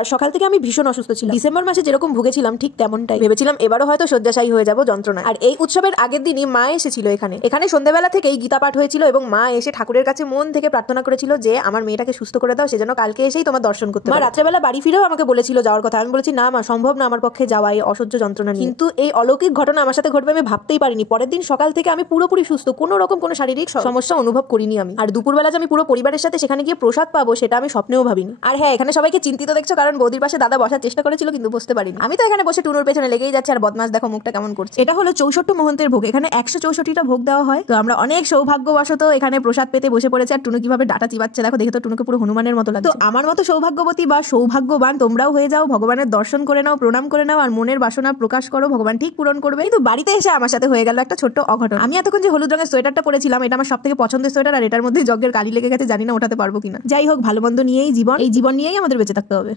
আর সকাল থেকে আমি ভীষণ অসুস্থ ছিলাম। ডিসেম্বর মাসে যেরকম ভুগেছিলাম ঠিক তেমনটাই ভেবেছিলাম এবারও হয়তো শয্যাশায়ী হয়ে যাব যন্ত্রণায়। আর এই উৎসবের আগের দিনই মা এসেছিল এখানে সন্ধ্যাবেলা থেকেই গীতা পাঠ হয়েছিল এবং মা এসে ঠাকুরের কাছে মন থেকে প্রার্থনা করেছিল যে আমার মেয়েটাকে সুস্থ করে দাও, সেজন্য কালকে এসেই তোমার দর্শন করতে। মা রাত্রেবেলা বাড়ি ফিরেও আমাকে বলেছিল যাওয়ার কথা। আমি বলেছি না মা, সম্ভব না আমার পক্ষে যাওয়া এই অসহ্য যন্ত্রণা নিয়ে। কিন্তু এই অলৌকিক ঘটনা আমার সাথে ঘটবে আমি ভাবতেই পারিনি। পরের দিন সকাল থেকে আমি পুরোপুরি সুস্থ, কোনো রকম কোনো শারীরিক সমস্যা অনুভব করিনি আমি। আর দুপুরবেলা যে আমি পুরো পরিবারের সাথে সেখানে গিয়ে প্রসাদ পাবো সেটা আমি স্বপ্নেও ভাবিনি। আর হ্যাঁ, এখানে সবাইকে চিন্তিত দেখছো, কারণ বৌদির পাশে দাদা বসার চেষ্টা করেছিল কিন্তু বসতে পারিনি। আমি তো এখানে বসে টুনুর পেছনে লেগেই যাচ্ছে, আর বদমাস দেখো মুখটা কেমন করছে। এটা হলো 64 মহন্তের ভোগ। এখানে 164টা ভোগ দেওয়া হয়। তো আমরা অনেক সৌভাগ্যবশত এখানে প্রসাদ পেতে বসে পড়েছে। আর টুনু কিভাবে ডাটা চিবাচ্ছে দেখো, দেখে তো টুনুকে পুরো হনুমানের মতো লাগছে। তো আমার মতো সৌভাগ্যবতী বা সৌভাগ্যবান তোমরাও হয়ে যাও, ভগবানের দর্শন করে নাও, প্রণাম করে নাও, আর মনের বাসনা প্রকাশ করো, ভগবান ঠিক পূরণ করবে। কিন্তু বাড়িতে এসে আমার সাথে হয়ে গেল একটা ছোট্ট অঘটন। আমি এতক্ষণ যে হলুদ রঙের সোয়েটারটা পরেছিলাম, এটা আমার সবথেকে পছন্দের সোয়েটার, আর এটার মধ্যে যজ্ঞের কালি লেগে গেছে, জানি না ওঠাতে পারবো কিনা। যাই হোক, ভালো মন্দ নিয়েই জীবন, এই জীবন নিয়েই আমাদের বেঁচে থাকতে হবে।